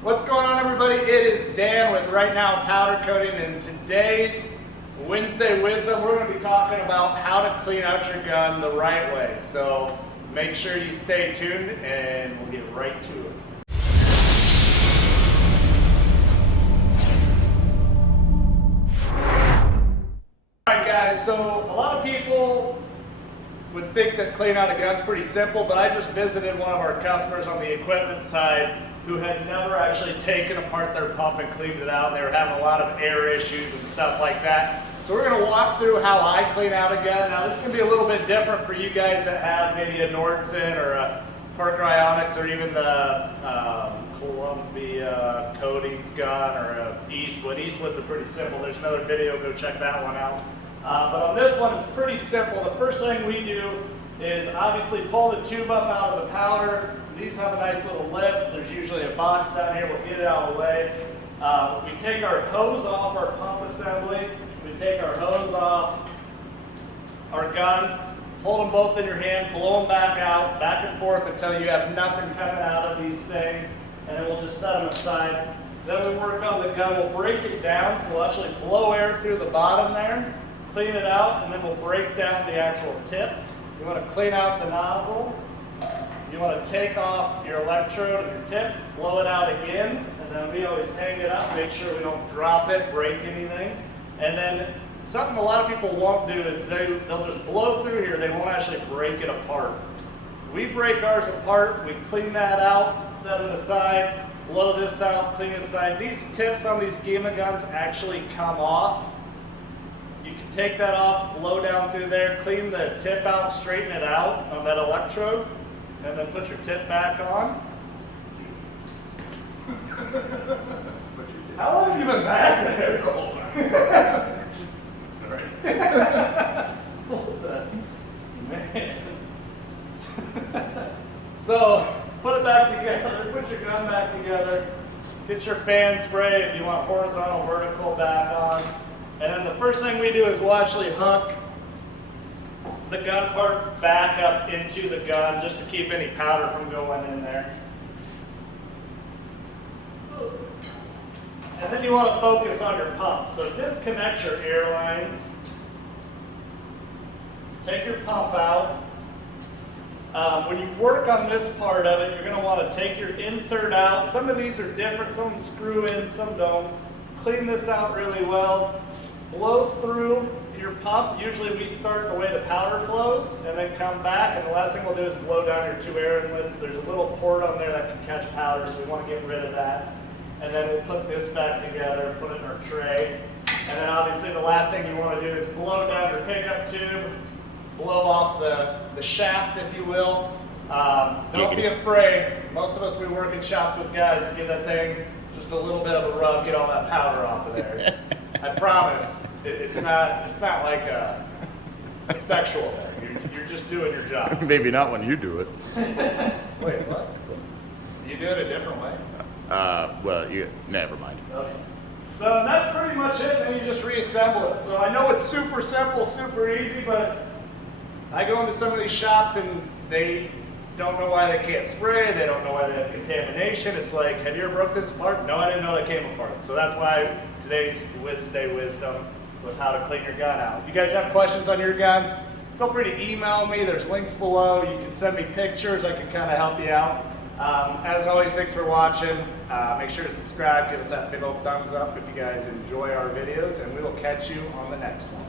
What's going on, everybody? It is Dan with Right Now Powder Coating, and today's Wednesday Wisdom, we're going to be talking about how to clean out your gun the right way. So make sure you stay tuned and we'll get right to it. Alright guys, so a lot of people would think that cleaning out a gun's pretty simple, but I just visited one of our customers on the equipment side who had never actually taken apart their pump and cleaned it out. They were having a lot of air issues and stuff like that. So we're going to walk through how I clean out a gun. Now this can be a little bit different for you guys that have maybe a Nordson or a Parker Ionics or even the Columbia Coatings gun or a Eastwood. Eastwood's a pretty simple. There's another video, go check that one out. But on this one, it's pretty simple. The first thing we do is obviously pull the tube up out of the powder. These have a nice little lip. There's usually a box down here. We'll get it out of the way. We take our hose off our pump assembly. We take our hose off our gun, hold them both in your hand, blow them back out, back and forth until you have nothing coming out of these things, and then we'll just set them aside. Then we work on the gun. We'll break it down, so we'll actually blow air through the bottom there, clean it out, and then we'll break down the actual tip. You want to clean out the nozzle. You want to take off your electrode and your tip, blow it out again, and then we always hang it up, make sure we don't drop it, break anything. And then something a lot of people won't do is they'll just blow through here, they won't actually break it apart. We break ours apart, we clean that out, set it aside, blow this out, clean it aside. These tips on these Gima guns actually come off. You can take that off, blow down through there, clean the tip out, straighten it out on that electrode, and then put your tip back on. How long have you been back there? The whole time. Sorry. Man. So, put it back together, put your gun back together, get your fan spray if you want horizontal, vertical back on. And then the first thing we do is we'll actually hook the gun part back up into the gun just to keep any powder from going in there. And then you want to focus on your pump. So disconnect your air lines. Take your pump out. When you work on this part of it, you're going to want to take your insert out. Some of these are different. Some screw in, some don't. Clean this out really well. Blow through your pump. Usually we start the way the powder flows and then come back, and the last thing we'll do is blow down your two air inlets. There's a little port on there that can catch powder, so we want to get rid of that. And then we'll put this back together, put it in our tray. And then obviously the last thing you want to do is blow down your pickup tube, blow off the shaft, if you will. Don't be afraid. Most of us, we work in shops with guys, give that thing just a little bit of a rub, get all that powder off of there. I promise, it's not like a sexual thing. You're just doing your job. Maybe not when you do it. Wait, what? You do it a different way? Well, never mind. Okay. So that's pretty much it, and then you just reassemble it. So I know it's super simple, super easy, but I go into some of these shops and they don't know why they can't spray, they don't know why they have contamination. It's like, have you ever broke this apart? No, I didn't know that came apart. So that's why today's Wednesday Wisdom was how to clean your gun out. If you guys have questions on your guns, feel free to email me. There's links below. You can send me pictures. I can kind of help you out. As always, thanks for watching. Make sure to subscribe. Give us that big old thumbs up if you guys enjoy our videos, and we will catch you on the next one.